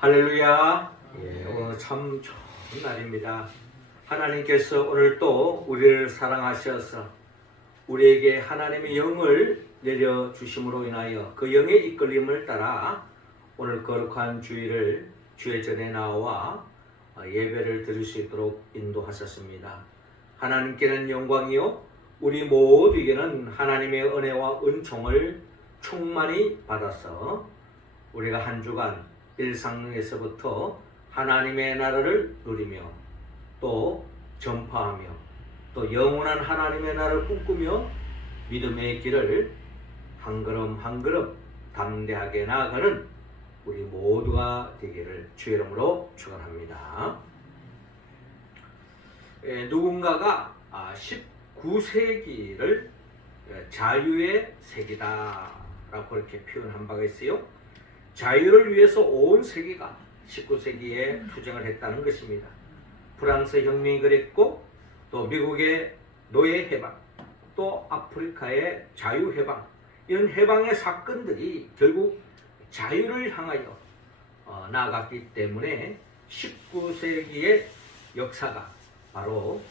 할렐루야. 오늘 참 좋은 날입니다. 하나님께서 오늘 또 우리를 사랑하셔서 우리에게 하나님의 영을 내려주심으로 인하여 그 영의 이끌림을 따라 오늘 거룩한 주일을 주의 전에 나와 예배를 드릴 수 있도록 인도하셨습니다. 하나님께는 영광이요 우리 모두에게는 하나님의 은혜와 은총을 충만히 받아서 우리가 한 주간 일상에서부터 하나님의 나라를 누리며 또 전파하며 또 영원한 하나님의 나라를 꿈꾸며 믿음의 길을 한 걸음 한 걸음 담대하게 나아가는 우리 모두가 되기를 주의 이름으로 축원합니다. 누군가가 19세기를 자유의 세기다라고 그렇게 표현한 바가 있어요. 자유를 위해서 온 세계가 19세기에 투쟁을 했다는 것입니다. 프랑스 혁명이 그랬고 또 미국의 노예 해방, 또 아프리카의 자유 해방, 이런 해방의 사건들이 결국 자유를 향하여 나아갔기 때문에 19세기의 역사가 바로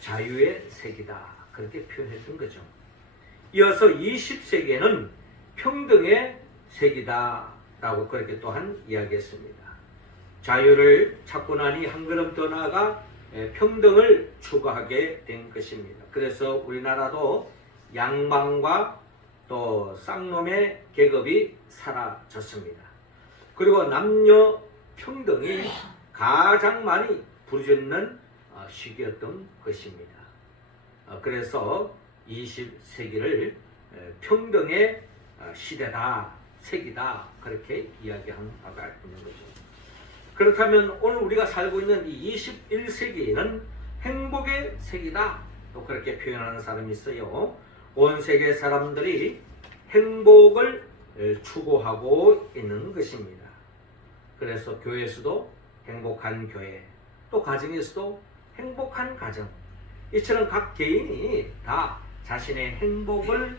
자유의 세기다 그렇게 표현했던 거죠. 이어서 20세기에는 평등의 세기다 라고 그렇게 또한 이야기했습니다. 자유를 찾고 나니 한 걸음 더 나아가 평등을 추구하게 된 것입니다. 그래서 우리나라도 양반과 또 쌍놈의 계급이 사라졌습니다. 그리고 남녀 평등이 가장 많이 부르짖는 시기였던 것입니다. 그래서 20세기를 평등의 시대다, 세기다 그렇게 이야기한 바가 있는 거죠. 그렇다면 오늘 우리가 살고 있는 이 21세기에는 행복의 세기다 또 그렇게 표현하는 사람이 있어요. 온 세계 사람들이 행복을 추구하고 있는 것입니다. 그래서 교회에서도 행복한 교회, 또 가정에서도 행복한 가정, 이처럼 각 개인이 다 자신의 행복을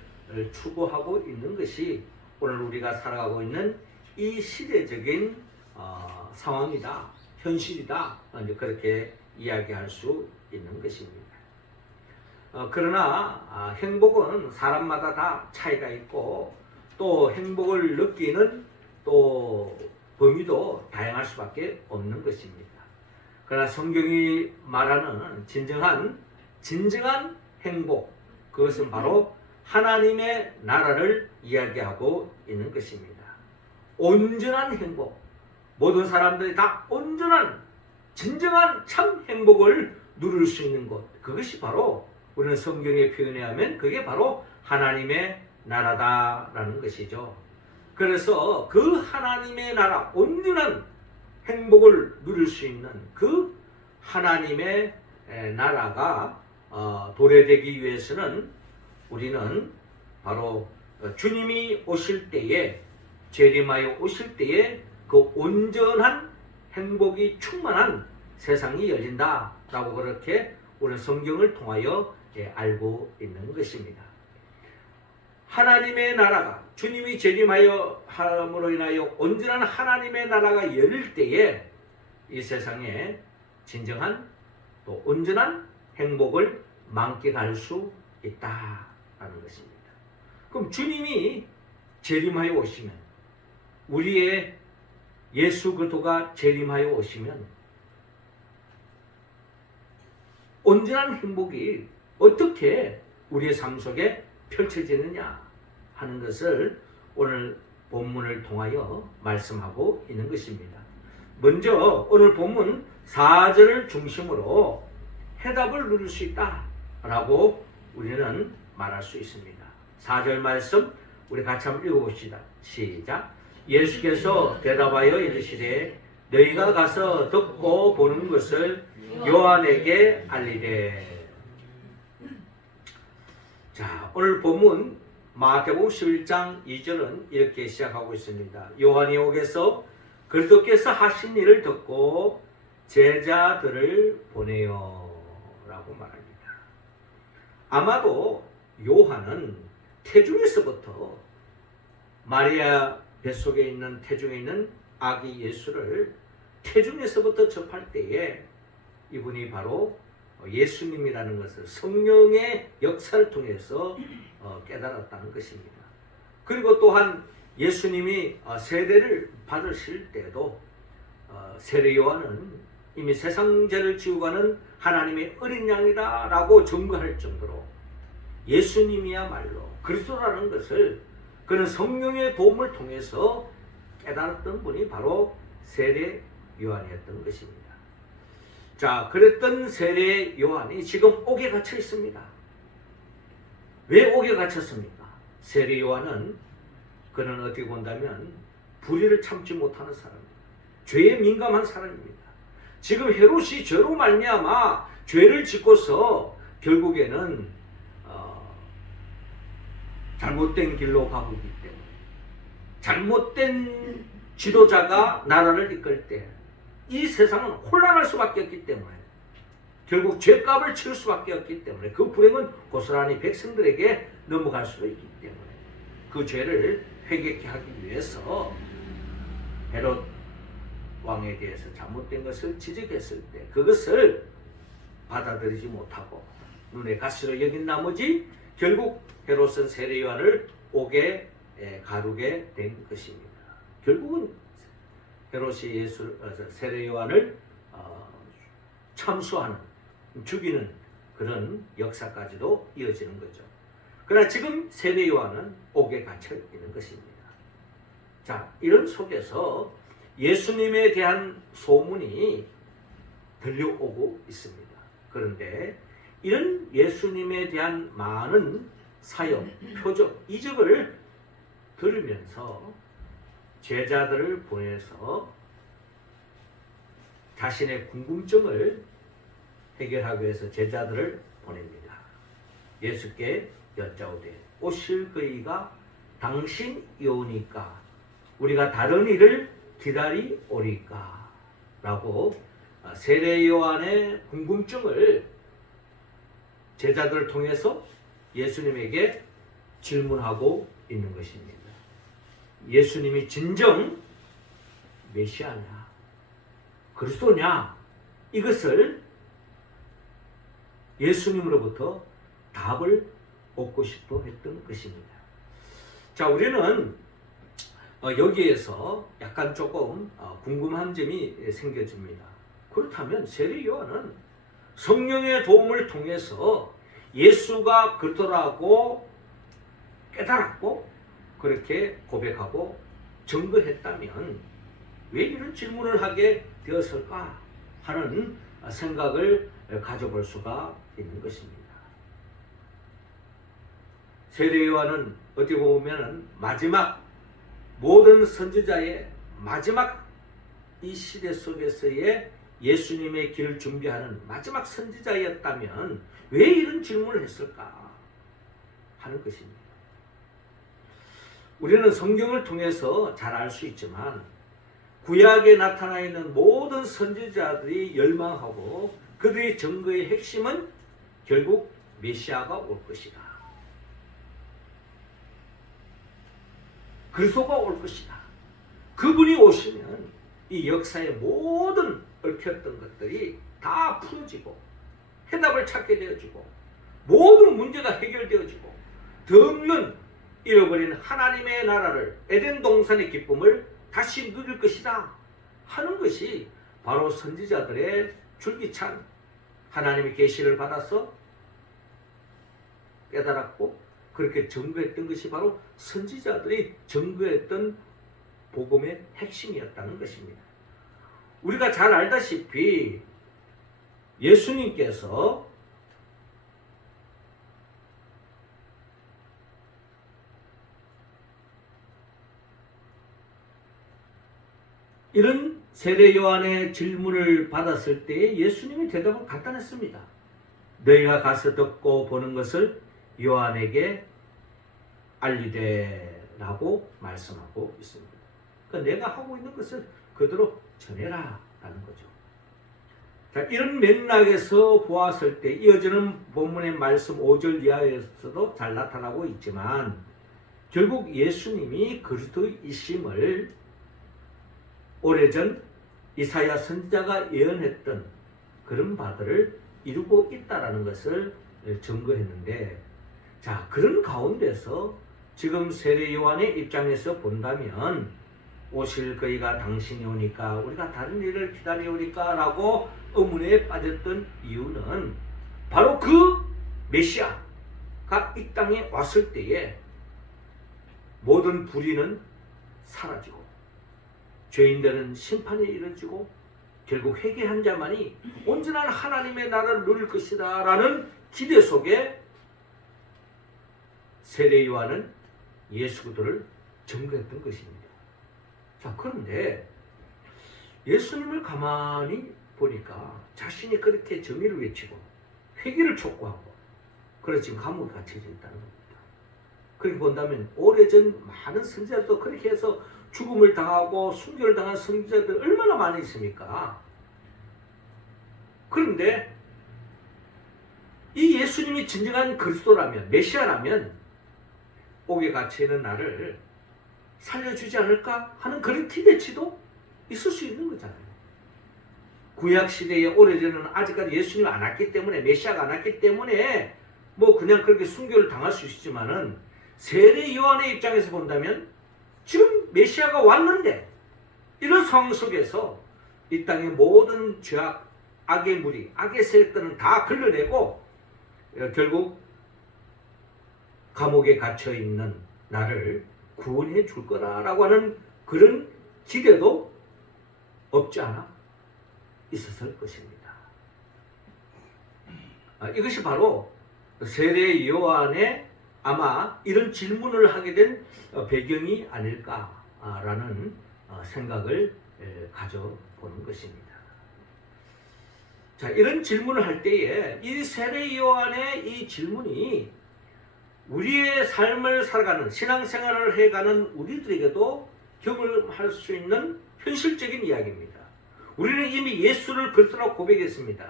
추구하고 있는 것이 오늘 우리가 살아가고 있는 이 시대적인 상황이다, 현실이다 그렇게 이야기할 수 있는 것입니다. 그러나 행복은 사람마다 다 차이가 있고 또 행복을 느끼는 또 범위도 다양할 수밖에 없는 것입니다. 그러나 성경이 말하는 진정한 행복, 그것은 바로 하나님의 나라를 이야기하고 있는 것입니다. 온전한 행복, 모든 사람들이 다 온전한 진정한 참 행복을 누릴 수 있는 것, 그것이 바로 우리는 성경의 표현에 하면 그게 바로 하나님의 나라다라는 것이죠. 그래서 그 하나님의 나라, 온전한 행복을 누릴 수 있는 그 하나님의 나라가 도래되기 위해서는 우리는 바로 주님이 오실 때에, 재림하여 오실 때에 그 온전한 행복이 충만한 세상이 열린다라고 그렇게 오늘 성경을 통하여 알고 있는 것입니다. 하나님의 나라가, 주님이 재림하여 함으로 인하여 온전한 하나님의 나라가 열릴 때에 이 세상에 진정한 또 온전한 행복을 만끽할 수 있다 하는 것입니다. 그럼 주님이 재림하여 오시면, 우리의 예수 그리스도가 재림하여 오시면 온전한 행복이 어떻게 우리의 삶 속에 펼쳐지느냐 하는 것을 오늘 본문을 통하여 말씀하고 있는 것입니다. 먼저 오늘 본문 4절을 중심으로 해답을 누릴 수 있다라고 우리는 말할 수 있습니다. 4절 말씀 우리 같이 한번 읽어봅시다. 시작. 예수께서 대답하여 이르시되 너희가 가서 듣고 보는 것을 요한에게 알리되. 자, 오늘 본문 마태복음 11장 2절은 이렇게 시작하고 있습니다. 요한이 오게서 그리스도께서 하신 일을 듣고 제자들을 보내요 라고 말합니다. 아마도 요한은 태중에서부터, 마리아 뱃속에 있는 태중에 있는 아기 예수를 태중에서부터 접할 때에 이분이 바로 예수님이라는 것을 성령의 역사를 통해서 깨달았다는 것입니다. 그리고 또한 예수님이 세례를 받으실 때도 세례 요한은 이미 세상 죄를 지우고 가는 하나님의 어린 양이다 라고 증거할 정도로 예수님이야말로 그리스도라는 것을 그는 성령의 도움을 통해서 깨달았던 분이 바로 세례 요한이었던 것입니다. 자, 그랬던 세례 요한이 지금 옥에 갇혀 있습니다. 왜 옥에 갇혔습니까? 세례 요한은 그는 어떻게 본다면 불의를 참지 못하는 사람입니다. 죄에 민감한 사람입니다. 지금 헤롯이 죄로 말미암아 죄를 짓고서 결국에는 잘못된 길로 가고 있기 때문에 잘못된 지도자가 나라를 이끌 때 이 세상은 혼란할 수밖에 없기 때문에 결국 죄값을 치를 수밖에 없기 때문에 그 불행은 고스란히 백성들에게 넘어갈 수도 있기 때문에 그 죄를 회개케 하기 위해서 헤롯 왕에 대해서 잘못된 것을 지적했을 때 그것을 받아들이지 못하고 눈에 가시로 여긴 나머지 결국 헤롯은 세례 요한을 옥에 가두게 된 것입니다. 결국은 헤롯이 세례 요한을 참수하는 죽이는 그런 역사까지도 이어지는 거죠. 그러나 지금 세례 요한은 옥에 갇혀 있는 것입니다. 자, 이런 속에서 예수님에 대한 소문이 들려오고 있습니다. 그런데 이런 예수님에 대한 많은 사역, 표적, 이적을 들으면서 제자들을 보내서 자신의 궁금증을 해결하기 위해서 제자들을 보냅니다. 예수께 여짜오되 오실 그이가 당신이오니까 우리가 다른 일을 기다리오리까 라고 세례 요한의 궁금증을 제자들을 통해서 예수님에게 질문하고 있는 것입니다. 예수님이 진정 메시아냐, 그리스도냐, 이것을 예수님으로부터 답을 얻고 싶어 했던 것입니다. 자, 우리는 여기에서 약간 조금 궁금한 점이 생겨집니다. 그렇다면 세례 요한은 성령의 도움을 통해서 예수가 그리스도라고 깨달았고 그렇게 고백하고 증거했다면 왜 이런 질문을 하게 되었을까 하는 생각을 가져볼 수가 있는 것입니다. 세례 요한은 어떻게 보면 마지막 모든 선지자의 마지막 이 시대 속에서의 예수님의 길을 준비하는 마지막 선지자였다면 왜 이런 질문을 했을까 하는 것입니다. 우리는 성경을 통해서 잘 알 수 있지만 구약에 나타나 있는 모든 선지자들이 열망하고 그들의 증거의 핵심은 결국 메시아가 올 것이다. 그리스도가 올 것이다. 그분이 오시면 이 역사의 모든 얽혔던 것들이 다 풀어지고 해답을 찾게 되어지고 모든 문제가 해결되어지고 덮는 잃어버린 하나님의 나라를 에덴 동산의 기쁨을 다시 누릴 것이다 하는 것이 바로 선지자들의 줄기찬 하나님의 계시를 받아서 깨달았고 그렇게 증거했던 것이 바로 선지자들이 증거했던 복음의 핵심이었다는 것입니다. 우리가 잘 알다시피 예수님께서 이런 세례 요한의 질문을 받았을 때 예수님의 대답은 간단했습니다. 너희가 가서 듣고 보는 것을 요한에게 알리되 라고 말씀하고 있습니다. 그러니까 내가 하고 있는 것을 그대로 전해라 라는 거죠. 자, 이런 맥락에서 보았을 때 이어지는 본문의 말씀 5절 이하에서도 잘 나타나고 있지만 결국 예수님이 그리스도이심을 오래전 이사야 선지자가 예언했던 그런 바들을 이루고 있다라는 것을 증거했는데, 자, 그런 가운데서 지금 세례 요한의 입장에서 본다면 오실 그이가 당신이 오니까 우리가 다른 일을 기다려오니까 라고 의문에 빠졌던 이유는 바로 그 메시아가 이 땅에 왔을 때에 모든 불의는 사라지고 죄인들은 심판이 이루어지고 결국 회개한 자만이 온전한 하나님의 나라를 누릴 것이다 라는 기대 속에 세례 요한은 예수 그리스도를 증거했던 것입니다. 자, 그런데 예수님을 가만히 보니까 자신이 그렇게 정의를 외치고 회개를 촉구하고 그래서 지금 감옥에 갇혀져 있다는 겁니다. 그렇게 본다면 오래전 많은 선지자들도 그렇게 해서 죽음을 당하고 순교를 당한 선지자들 얼마나 많이 있습니까? 그런데 이 예수님이 진정한 그리스도라면, 메시아라면 옥에 갇혀있는 나를 살려주지 않을까 하는 그런 기대치도 있을 수 있는 거잖아요. 구약시대에 오래전에는 아직까지 예수님이 안 왔기 때문에, 메시아가 안 왔기 때문에 뭐 그냥 그렇게 순교를 당할 수 있지만은 세례 요한의 입장에서 본다면 지금 메시아가 왔는데 이런 상황 속에서 이 땅의 모든 죄악, 악의 무리, 악의 세력들은 다 걸러내고 결국 감옥에 갇혀있는 나를 구원해 줄 거라고 하는 그런 기대도 없지 않아 있었을 것입니다. 이것이 바로 세례 요한의 아마 이런 질문을 하게 된 배경이 아닐까라는 생각을 가져보는 것입니다. 자, 이런 질문을 할 때에 이 세례 요한의 이 질문이 우리의 삶을 살아가는, 신앙생활을 해가는 우리들에게도 경험할 수 있는 현실적인 이야기입니다. 우리는 이미 예수를 그리스도라고 고백했습니다.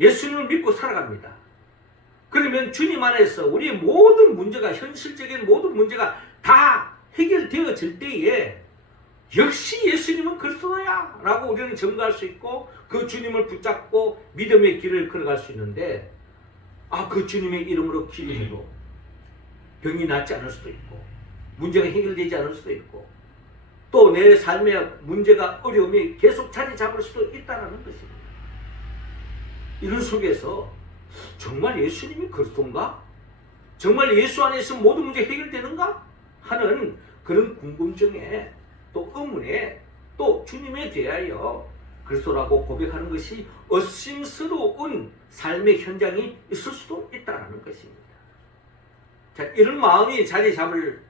예수님을 믿고 살아갑니다. 그러면 주님 안에서 우리의 모든 문제가, 현실적인 모든 문제가 다 해결되어질 때에 역시 예수님은 그리스도야 라고 우리는 증거할 수 있고 그 주님을 붙잡고 믿음의 길을 걸어갈 수 있는데, 그 주님의 이름으로 기도해도 병이 낫지 않을 수도 있고 문제가 해결되지 않을 수도 있고 또 내 삶의 문제가, 어려움이 계속 자리 잡을 수도 있다는 것입니다. 이런 속에서 정말 예수님이 그리스도인가? 정말 예수 안에서 모든 문제 해결되는가? 하는 그런 궁금증에 또 의문에 또 주님에 대하여 그리스도라고 고백하는 것이 의심스러운 삶의 현장이 있을 수도 있다는 것입니다. 자, 이런 마음이 자리 잡을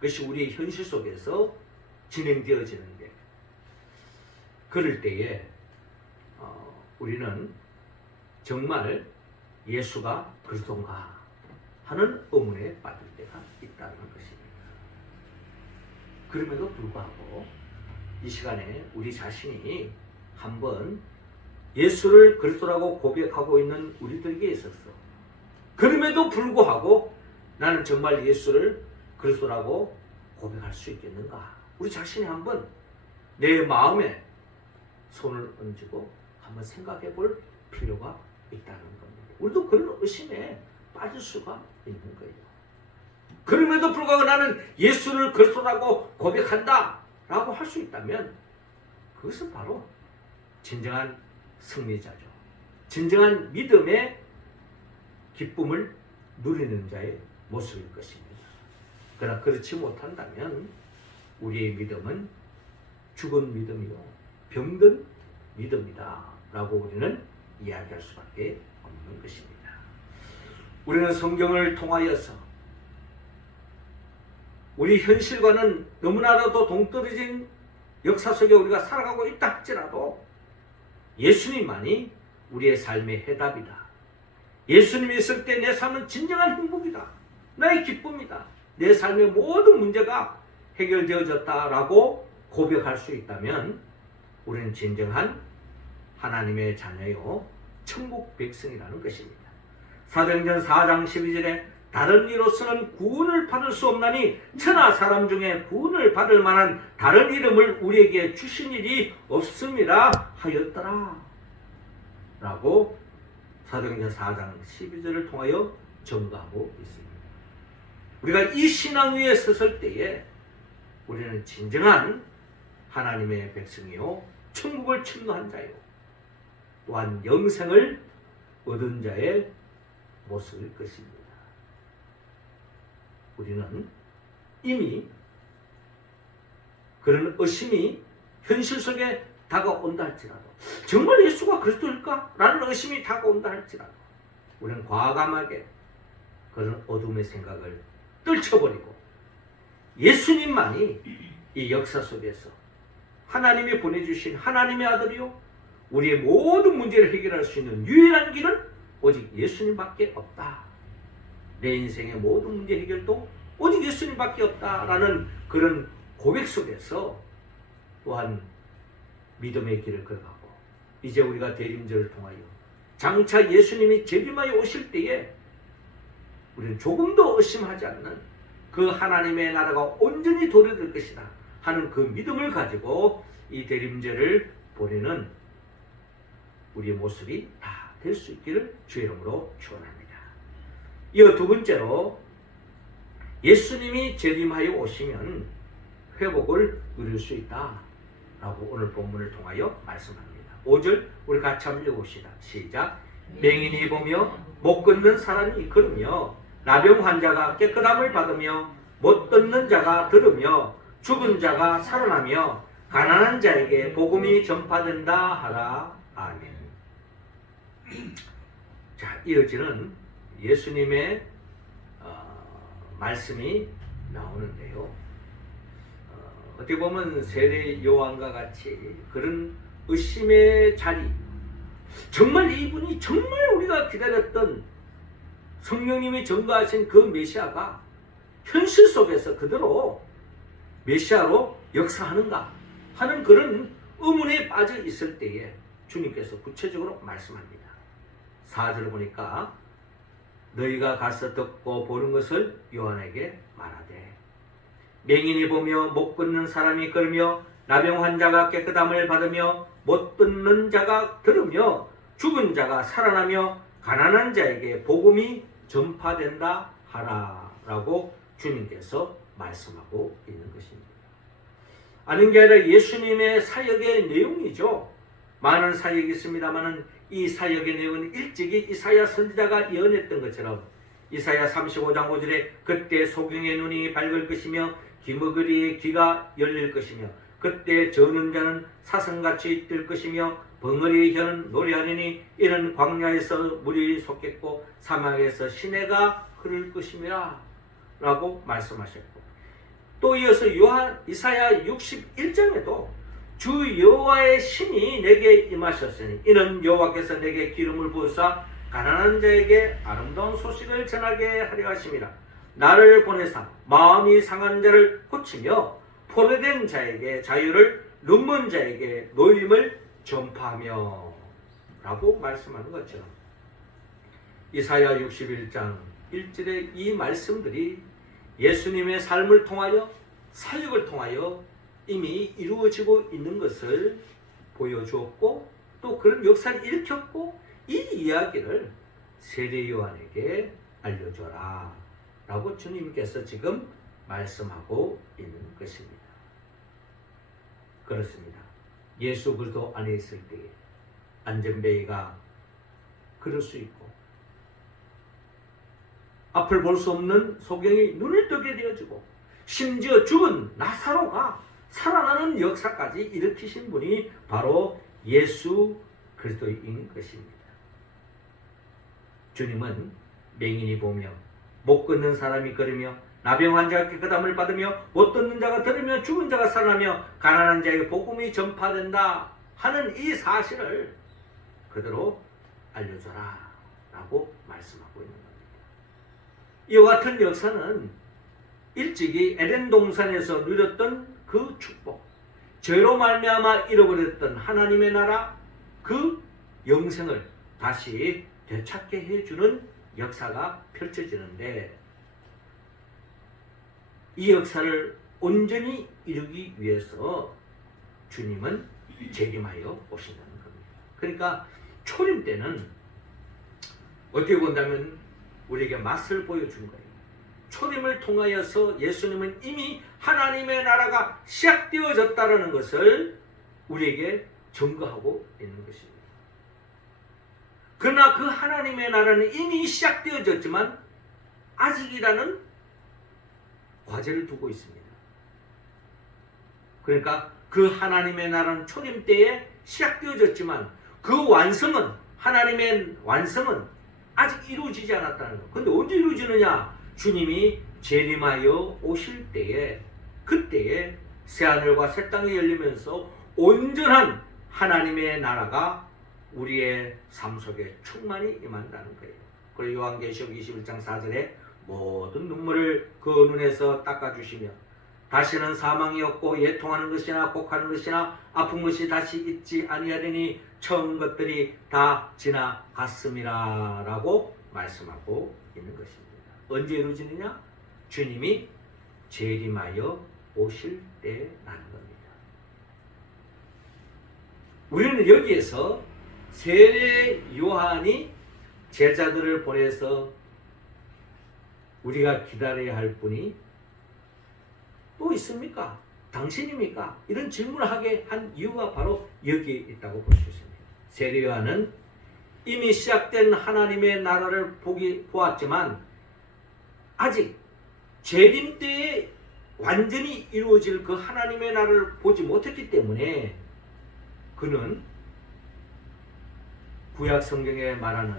것이 우리의 현실 속에서 진행되어지는데, 그럴 때에 우리는 정말 예수가 그리스도인가 하는 의문에 빠질 때가 있다는 것입니다. 그럼에도 불구하고 이 시간에 우리 자신이 한번 예수를 그리스도라고 고백하고 있는 우리들에게 있어서 그럼에도 불구하고 나는 정말 예수를 그리스도라고 고백할 수 있겠는가? 우리 자신이 한번 내 마음에 손을 얹고 한번 생각해 볼 필요가 있다는 겁니다. 우리도 그런 의심에 빠질 수가 있는 거예요. 그럼에도 불구하고 나는 예수를 그리스도라고 고백한다 라고 할 수 있다면 그것은 바로 진정한 승리자죠. 진정한 믿음의 기쁨을 누리는 자의 모습일 것입니다. 그러나 그렇지 못한다면 우리의 믿음은 죽은 믿음이요 병든 믿음이다 라고 우리는 이야기할 수밖에 없는 것입니다. 우리는 성경을 통하여서 우리 현실과는 너무나도 동떨어진 역사 속에 우리가 살아가고 있다 할지라도 예수님만이 우리의 삶의 해답이다. 예수님이 있을 때 내 삶은 진정한 행복이다. 나의 기쁨이다. 내 삶의 모든 문제가 해결되어졌다라고 고백할 수 있다면 우리는 진정한 하나님의 자녀요 천국 백성이라는 것입니다. 사도행전 4장 12절에 다른 이로서는 구원을 받을 수 없나니 천하 사람 중에 구원을 받을 만한 다른 이름을 우리에게 주신 일이 없음이라 하였더라 라고 사도행전 4장 12절을 통하여 증거하고 있습니다. 우리가 이 신앙 위에 섰을 때에 우리는 진정한 하나님의 백성이요 천국을 침노한 자요 또한 영생을 얻은 자의 모습일 것입니다. 우리는 이미 그런 의심이 현실 속에 다가온다 할지라도 정말 예수가 그리스도일까? 라는 의심이 다가온다 할지라도 우리는 과감하게 그런 어둠의 생각을 떨쳐버리고 예수님만이 이 역사 속에서 하나님이 보내주신 하나님의 아들이요 우리의 모든 문제를 해결할 수 있는 유일한 길은 오직 예수님밖에 없다. 내 인생의 모든 문제 해결도 오직 예수님밖에 없다라는 그런 고백 속에서 또한 믿음의 길을 걸어가고 이제 우리가 대림절을 통하여 장차 예수님이 재림하여 오실 때에 우리는 조금도 의심하지 않는 그 하나님의 나라가 온전히 도래될 것이다 하는 그 믿음을 가지고 이 대림절을 보내는 우리의 모습이 다 될 수 있기를 주의 이름으로 축원합니다. 이어 두 번째로 예수님이 재림하여 오시면 회복을 누릴 수 있다 라고 오늘 본문을 통하여 말씀합니다. 5절 우리 같이 한번 읽어봅시다. 시작. 맹인이 보며 못 걷는 사람이 걸으며 나병 환자가 깨끗함을 받으며 못 듣는 자가 들으며 죽은 자가 살아나며 가난한 자에게 복음이 전파된다 하라. 아멘. 자, 이어지는 예수님의 말씀이 나오는데요. 어떻게 보면 세례 요한과 같이 그런 의심의 자리, 정말 이분이 정말 우리가 기다렸던 성령님이 전가하신 그 메시아가 현실 속에서 그대로 메시아로 역사하는가 하는 그런 의문에 빠져 있을 때에 주님께서 구체적으로 말씀합니다. 4절 보니까 너희가 가서 듣고 보는 것을 요한에게 말하되 맹인이 보며 못 걷는 사람이 걸으며 나병 환자가 깨끗함을 받으며 못 듣는 자가 들으며 죽은 자가 살아나며 가난한 자에게 복음이 전파된다 하라 라고 주님께서 말씀하고 있는 것입니다. 아닌 게 아니라 예수님의 사역의 내용이죠. 많은 사역이 있습니다만 이 사역의 내용은 일찍이 이사야 선지자가 예언했던 것처럼 이사야 35장 5절에 그때 소경의 눈이 밝을 것이며 기머거리의 귀가 열릴 것이며 그때 저는 자는 사슴같이 뛸 것이며 벙어리의 혀는 노래하리니 이는 광야에서 물이 솟겠고 사막에서 시내가 흐를 것임이라 라고 말씀하셨고 또 이어서 이사야 61장에도 주 여호와의 신이 내게 임하셨으니 이는 여호와께서 내게 기름을 부으사 가난한 자에게 아름다운 소식을 전하게 하려 하심이라. 나를 보내사 마음이 상한 자를 고치며 포로된 자에게 자유를 눈먼 자에게 노임을 전파하며 라고 말씀하는 것처럼 이사야 61장 1절의 이 말씀들이 예수님의 삶을 통하여 사역을 통하여 이미 이루어지고 있는 것을 보여주었고 또 그런 역사를 일으켰고 이 이야기를 세례 요한에게 알려줘라 라고 주님께서 지금 말씀하고 있는 것입니다. 그렇습니다. 예수 그리스도 안에 있을 때에 안전뱅이가 그럴 수 있고 앞을 볼 수 없는 소경이 눈을 뜨게 되어지고 심지어 죽은 나사로가 살아나는 역사까지 일으키신 분이 바로 예수 그리스도인 것입니다. 주님은 맹인이 보며 못 걷는 사람이 걸으며 나병 환자가 깨끗함을 받으며 못 듣는 자가 들으며 죽은 자가 살아나며 가난한 자에게 복음이 전파된다 하는 이 사실을 그대로 알려줘라 라고 말씀하고 있는 겁니다. 이와 같은 역사는 일찍이 에덴 동산에서 누렸던 그 축복, 죄로 말미암아 잃어버렸던 하나님의 나라 그 영생을 다시 되찾게 해주는 역사가 펼쳐지는데 이 역사를 온전히 이루기 위해서 주님은 재림하여 오신다는 겁니다. 그러니까 초림 때는 어떻게 본다면 우리에게 맛을 보여준 거예요. 초림을 통하여서 예수님은 이미 하나님의 나라가 시작되어졌다는 것을 우리에게 증거하고 있는 것입니다. 그러나 그 하나님의 나라는 이미 시작되어졌지만 아직이라는 과제를 두고 있습니다. 그러니까 그 하나님의 나라는 초림 때에 시작되어졌지만 그 완성은, 하나님의 완성은 아직 이루어지지 않았다는 것. 그런데 언제 이루어지느냐? 주님이 재림하여 오실 때에, 그때에 새하늘과 새 땅이 열리면서 온전한 하나님의 나라가 우리의 삶 속에 충만히 임한다는 거예요. 그리고 요한계시록 21장 4절에 모든 눈물을 그 눈에서 닦아주시며 다시는 사망이 없고 애통하는 것이나 곡하는 것이나 아픈 것이 다시 있지 아니하리니 처음 것들이 다 지나갔음이라 라고 말씀하고 있는 것입니다. 언제 이루어지느냐? 주님이 재림하여 오실 때라는 겁니다. 우리는 여기에서 세례 요한이 제자들을 보내서 우리가 기다려야 할 분이 또 있습니까? 당신입니까? 이런 질문을 하게 한 이유가 바로 여기에 있다고 볼 수 있습니다. 세례 요한은 이미 시작된 하나님의 나라를 보았지만 아직 재림 때에 완전히 이루어질 그 하나님의 나라를 보지 못했기 때문에 그는 구약 성경에 말하는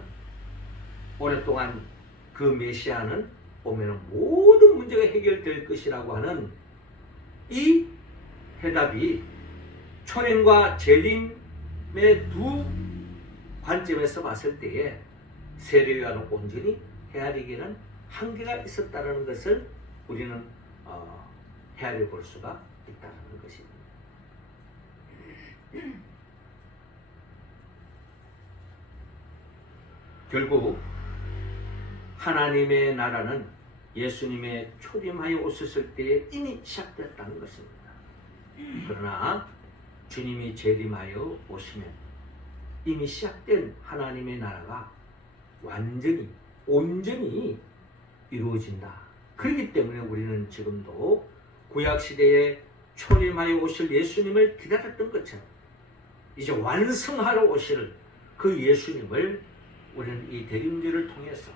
오랫동안 그 메시아는 오면 모든 문제가 해결될 것이라고 하는 이 해답이 초림과 재림의 두 관점에서 봤을 때에 세례 요한은 온전히 헤아리기는 한계가 있었다는 것을 우리는 헤아려 볼 수가 있다는 것입니다. 결국 하나님의 나라는 예수님의 초림하여 오셨을 때에 이미 시작됐다는 것입니다. 그러나 주님이 재림하여 오시면 이미 시작된 하나님의 나라가 완전히 온전히 이루어진다. 그렇기 때문에 우리는 지금도 구약시대에 초림하여 오실 예수님을 기다렸던 것처럼 이제 완성하러 오실 그 예수님을 우리는 이 대림절을 통해서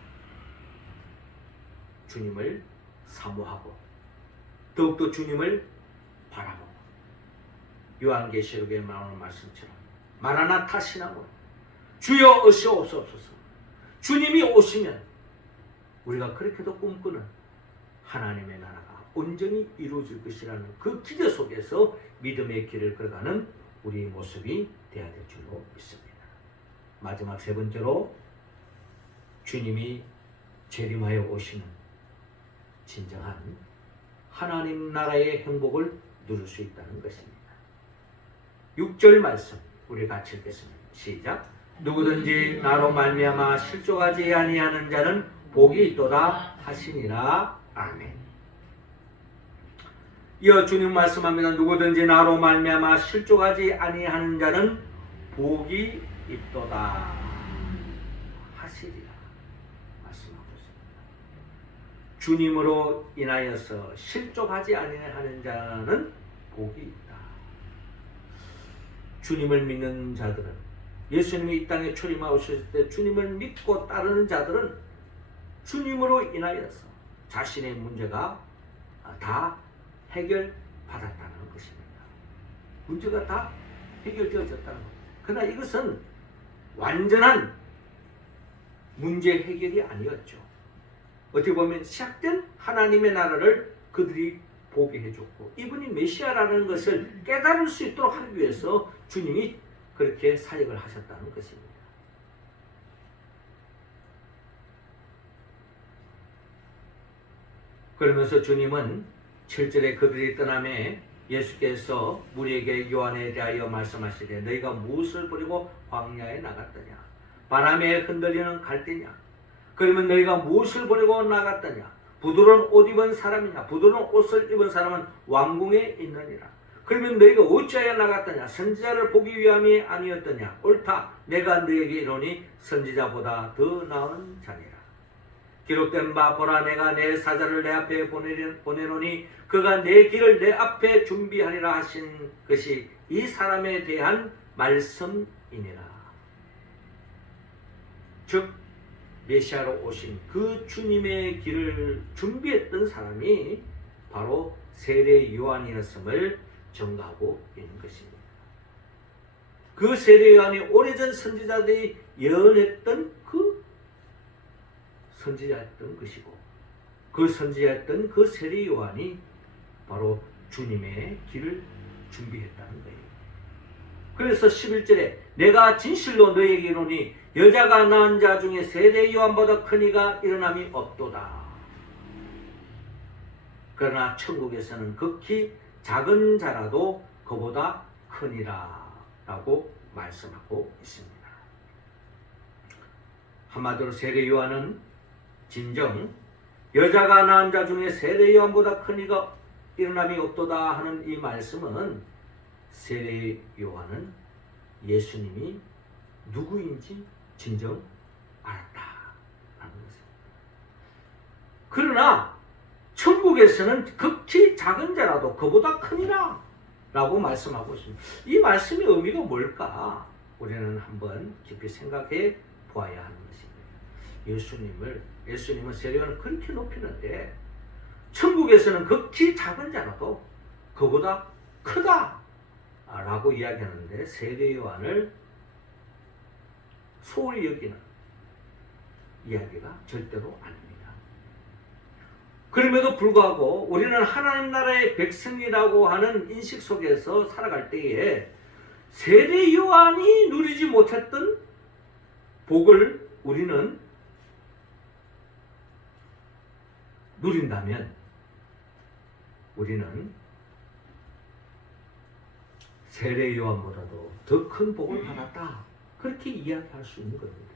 주님을 사모하고 더욱더 주님을 바라보고 요한계시록에 나오는 말씀처럼 마라나타 신앙으로 주여 오시옵소서. 주님이 오시면 우리가 그렇게도 꿈꾸는 하나님의 나라가 온전히 이루어질 것이라는 그 기대 속에서 믿음의 길을 걸어가는 우리의 모습이 되어야 될 줄로 믿습니다. 마지막 세 번째로 주님이 재림하여 오시는 진정한 하나님 나라의 행복을 누릴 수 있다는 것입니다. 6절 말씀 우리 같이 읽겠습니다. 시작. 누구든지 나로 말미암아 실족하지 아니하는 자는 복이 있도다 하시니라. 아멘. 이어 주님 말씀합니다. 누구든지 나로 말미암아 실족하지 아니하는 자는 복이 있도다 하시리라. 말씀하고 있습니다. 주님으로 인하여서 실족하지 아니하는 자는 복이 있다. 주님을 믿는 자들은, 예수님이 이 땅에 출임하셨을 때 주님을 믿고 따르는 자들은 주님으로 인하여서 자신의 문제가 다 해결받았다는 것입니다. 문제가 다 해결되어졌다는 겁니다. 그러나 이것은 완전한 문제 해결이 아니었죠. 어떻게 보면 시작된 하나님의 나라를 그들이 보게 해줬고 이분이 메시아라는 것을 깨달을 수 있도록 하기 위해서 주님이 그렇게 사역을 하셨다는 것입니다. 그러면서 주님은 7절에 그들이 떠남에 예수께서 우리에게 요한에 대하여 말씀하시되 너희가 무엇을 버리고 광야에 나갔더냐? 바람에 흔들리는 갈대냐? 그러면 너희가 무엇을 버리고 나갔더냐? 부드러운 옷 입은 사람이냐? 부드러운 옷을 입은 사람은 왕궁에 있느니라. 그러면 너희가 어찌하여 나갔더냐? 선지자를 보기 위함이 아니었더냐? 옳다. 내가 너에게 이르노니 선지자보다 더 나은 자니라. 기록된 바 보라, 내가 내 사자를 내 앞에 보내노니 그가 내 길을 내 앞에 준비하리라 하신 것이 이 사람에 대한 말씀이니라. 즉 메시아로 오신 그 주님의 길을 준비했던 사람이 바로 세례 요한이었음을 증거하고 있는 것입니다. 그 세례 요한이 오래전 선지자들이 예언했던 그 선지자였던 것이고, 그 선지자였던 그 세례 요한이 바로 주님의 길을 준비했다는 거예요. 그래서 11절에 내가 진실로 너에게 이르노니 여자가 낳은 자 중에 세례 요한보다 큰 이가 일어남이 없도다. 그러나 천국에서는 극히 작은 자라도 그보다 크니라 라고 말씀하고 있습니다. 한마디로 세례 요한은 진정 여자가 낳은 자 중에 세례 요한보다 큰 이가 일어남이 없도다 하는 이 말씀은 세례 요한은 예수님이 누구인지 진정 알았다라는 것입니다. 그러나 천국에서는 극히 작은 자라도 그보다 크니라 라고 말씀하고 있습니다. 이 말씀의 의미가 뭘까? 우리는 한번 깊이 생각해 보아야 하는 것입니다. 예수님은 세례요한을 그렇게 높이는데 천국에서는 극히 작은 자라도 그보다 크다 라고 이야기하는데 세례요한을 소홀히 여기는 이야기가 절대로 아닙니다. 그럼에도 불구하고 우리는 하나님 나라의 백성이라고 하는 인식 속에서 살아갈 때에 세례 요한이 누리지 못했던 복을 우리는 누린다면 우리는 세례 요한보다도 더 큰 복을 받았다. 그렇게 이야기할 수 있는 겁니다.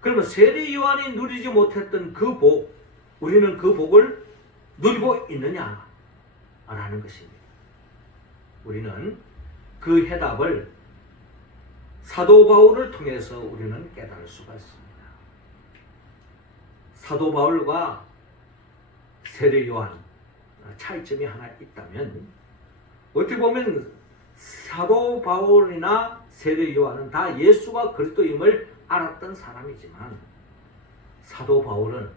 그러면 세례 요한이 누리지 못했던 그 복, 우리는 그 복을 누리고 있느냐라는 것입니다. 우리는 그 해답을 사도 바울을 통해서 우리는 깨달을 수가 있습니다. 사도 바울과 세례 요한 차이점이 하나 있다면 어떻게 보면 사도 바울이나 세례 요한은 다 예수가 그리스도임을 알았던 사람이지만 사도 바울은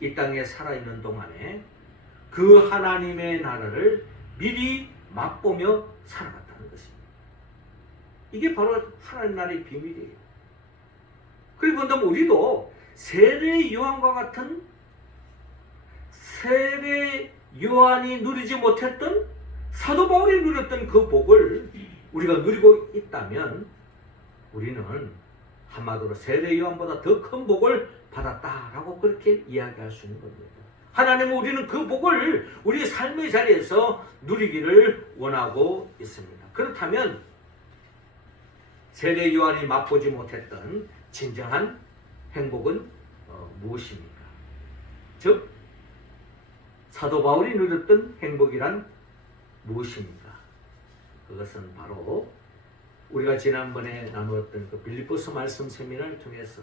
이 땅에 살아있는 동안에 그 하나님의 나라를 미리 맛보며 살아갔다는 것입니다. 이게 바로 하나님 나라의 비밀이에요. 그리고 그런다면 우리도 세례 요한과 같은 세례 요한이 누리지 못했던 사도 바울이 누렸던 그 복을 우리가 누리고 있다면 우리는 한마디로 세례 요한보다 더 큰 복을 받았다라고 그렇게 이야기할 수 있는 겁니다. 하나님은 우리는 그 복을 우리 삶의 자리에서 누리기를 원하고 있습니다. 그렇다면 세례 요한이 맛보지 못했던 진정한 행복은 무엇입니까? 즉 사도 바울이 누렸던 행복이란 무엇입니까? 그것은 바로 우리가 지난번에 나누었던 그 빌립보서 말씀 세미나를 통해서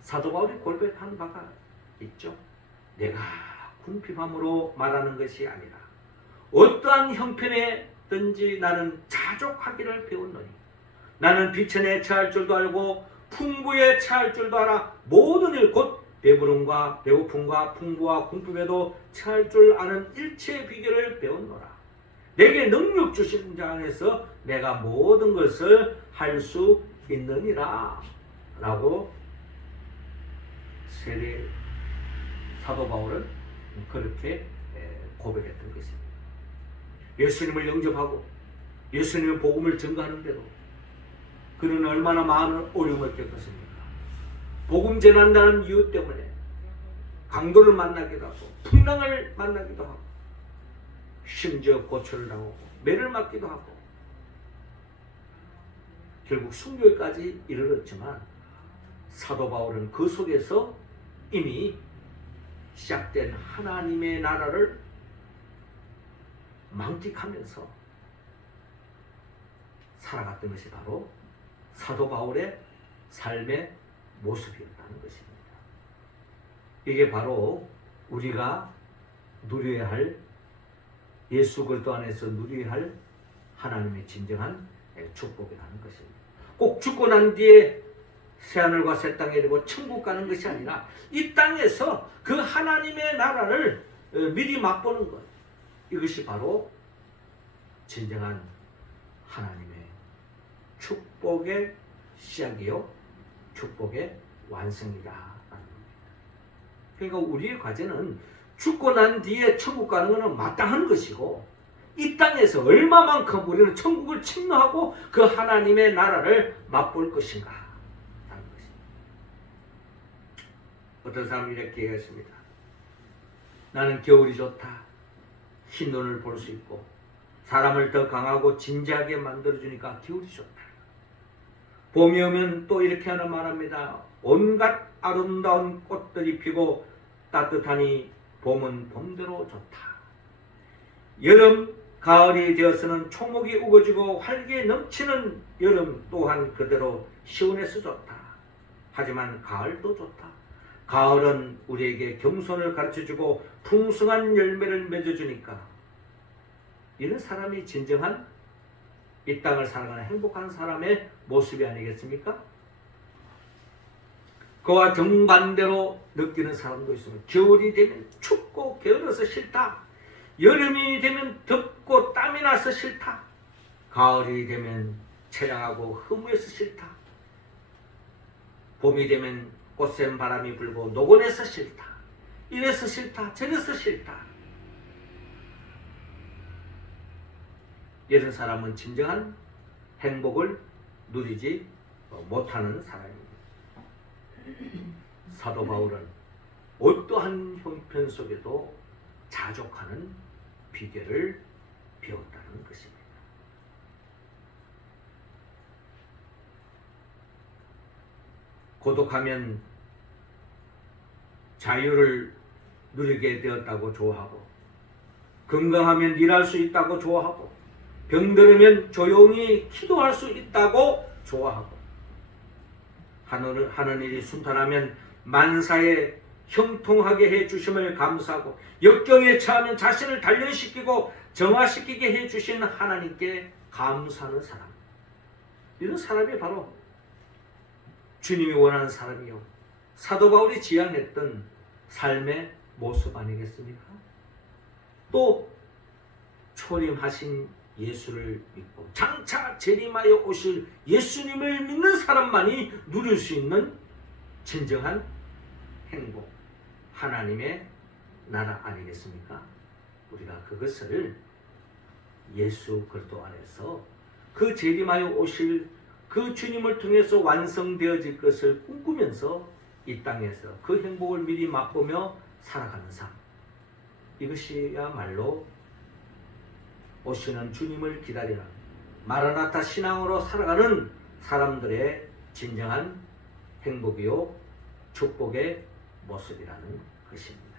사도 바울이 고백한 바가 있죠. 내가 궁핍함으로 말하는 것이 아니라 어떠한 형편에든지 나는 자족하기를 배웠노니 나는 비천에 처할 줄도 알고 풍부에 처할 줄도 알아 모든 일 곧 배부름과 배고픔과 풍부와 궁핍에도 처할 줄 아는 일체의 비결을 배웠노라. 내게 능력 주신 자 안에서 내가 모든 것을 할 수 있느니라 라고 세례 사도 바울은 그렇게 고백했던 것입니다. 예수님을 영접하고 예수님의 복음을 전가하는데도 그는 얼마나 많은 어려움을 겪었습니까? 복음 전한다는 이유 때문에 강도를 만나기도 하고 풍랑을 만나기도 하고 심지어 고초를 당하고 매를 맞기도 하고 결국 순교까지 이르렀지만 사도 바울은 그 속에서 이미 시작된 하나님의 나라를 망tik하면서 살아갔던 것이 바로 사도 바울의 삶의 모습이었다는 것입니다. 이게 바로 우리가 누려야 할, 예수 그리스도 안에서 누려야 할 하나님의 진정한 축복이라는 것입니다. 꼭 죽고 난 뒤에 새하늘과 새 땅에 이르고 천국 가는 것이 아니라 이 땅에서 그 하나님의 나라를 미리 맛보는 것, 이것이 바로 진정한 하나님의 축복의 시작이요 축복의 완성이다. 그러니까 우리의 과제는 죽고 난 뒤에 천국 가는 것은 마땅한 것이고, 이 땅에서 얼마만큼 우리는 천국을 침노하고 그 하나님의 나라를 맛볼 것인가 하는 것입니다. 어떤 사람이 이렇게 얘기했습니다. 나는 겨울이 좋다. 흰 눈을 볼 수 있고 사람을 더 강하고 진지하게 만들어주니까 겨울이 좋다. 봄이 오면 또 이렇게 하나 말합니다. 온갖 아름다운 꽃들이 피고 따뜻하니 봄은 봄대로 좋다. 여름, 가을이 되어서는 초목이 우거지고 활기에 넘치는 여름 또한 그대로 시원해서 좋다. 하지만 가을도 좋다. 가을은 우리에게 겸손을 가르쳐주고 풍성한 열매를 맺어주니까, 이런 사람이 진정한 이 땅을 살아가는 행복한 사람의 모습이 아니겠습니까? 그와 정반대로 느끼는 사람도 있습니다. 겨울이 되면 춥고 게을러서 싫다. 여름이 되면 덥고 땀이 나서 싫다. 가을이 되면 처량하고 허무해서 싫다. 봄이 되면 꽃샘 바람이 불고 노곤해서 싫다. 이래서 싫다. 저래서 싫다. 이런 사람은 진정한 행복을 누리지 못하는 사람입니다. 사도 바울은 어떠한 형편 속에도 자족하는 비결을 배웠다는 것입니다. 고독하면 자유를 누리게 되었다고 좋아하고, 건강하면 일할 수 있다고 좋아하고, 병들으면 조용히 기도할 수 있다고 좋아하고, 하는 일이 순탄하면 만사에 형통하게 해주심을 감사하고, 역경에 처하면 자신을 단련시키고 정화시키게 해주신 하나님께 감사하는 사람, 이런 사람이 바로 주님이 원하는 사람이요 사도 바울이 지향했던 삶의 모습 아니겠습니까? 또 초림하신 예수를 믿고 장차 재림하여 오실 예수님을 믿는 사람만이 누릴 수 있는 진정한 행복, 하나님의 나라 아니겠습니까? 우리가 그것을 예수 그리스도 안에서 그 재림하여 오실 그 주님을 통해서 완성되어질 것을 꿈꾸면서 이 땅에서 그 행복을 미리 맛보며 살아가는 삶, 이것이야말로 오시는 주님을 기다리는 마라나타 신앙으로 살아가는 사람들의 진정한 행복이요 축복의 모습이라는 것입니다.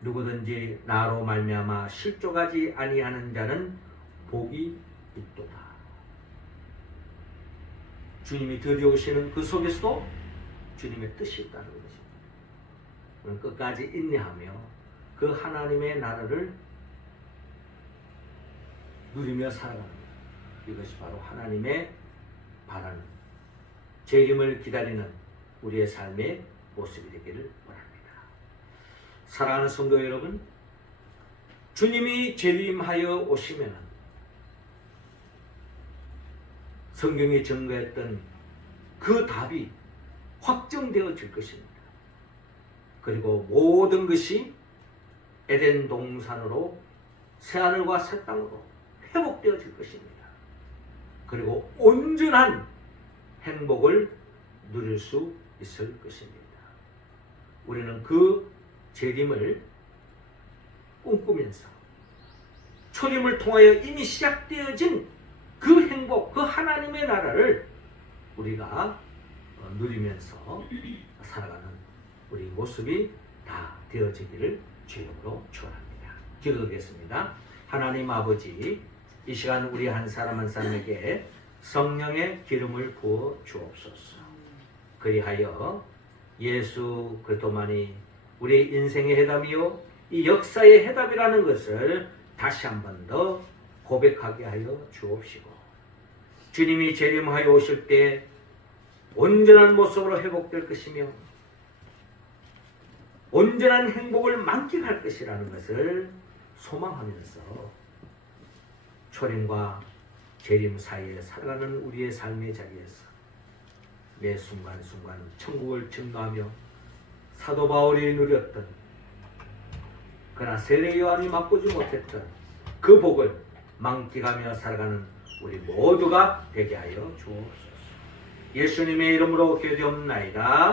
누구든지 나로 말미암아 실족하지 아니하는 자는 복이 있도다. 주님이 들여오시는 그 속에서도 주님의 뜻이 있다는 것입니다. 우리는 끝까지 인내하며 그 하나님의 나라를 누리며 살아가는 것, 이것이 바로 하나님의 바라는 재림을 기다리는 우리의 삶의 모습이 되기를 원합니다. 사랑하는 성도 여러분, 주님이 재림하여 오시면 성경이 증거했던 그 답이 확정되어질 것입니다. 그리고 모든 것이 에덴 동산으로 새하늘과 새 땅으로 회복되어질 것입니다. 그리고 온전한 행복을 누릴 수 있을 것입니다. 우리는 그 재림을 꿈꾸면서 초림을 통하여 이미 시작되어진 그 행복, 그 하나님의 나라를 우리가 누리면서 살아가는 우리 모습이 다 되어지기를 주의 이름으로 축원합니다. 기도드리겠습니다. 하나님 아버지, 이 시간 우리 한 사람 한 사람에게 성령의 기름을 부어 주옵소서. 그리하여 예수 그리스도만이 우리의 인생의 해답이요 이 역사의 해답이라는 것을 다시 한 번 더 고백하게 하여 주옵시고, 주님이 재림하여 오실 때 온전한 모습으로 회복될 것이며 온전한 행복을 만끽할 것이라는 것을 소망하면서 초림과 재림 사이에 살아가는 우리의 삶의 자리에서 매 순간순간 천국을 증거하며 사도 바울이 누렸던, 그러나 세례 요한이 맛보지 못했던 그 복을 만끽하며 살아가는 우리 모두가 되게 하여 주옵소서. 예수님의 이름으로 기도하옵나이다.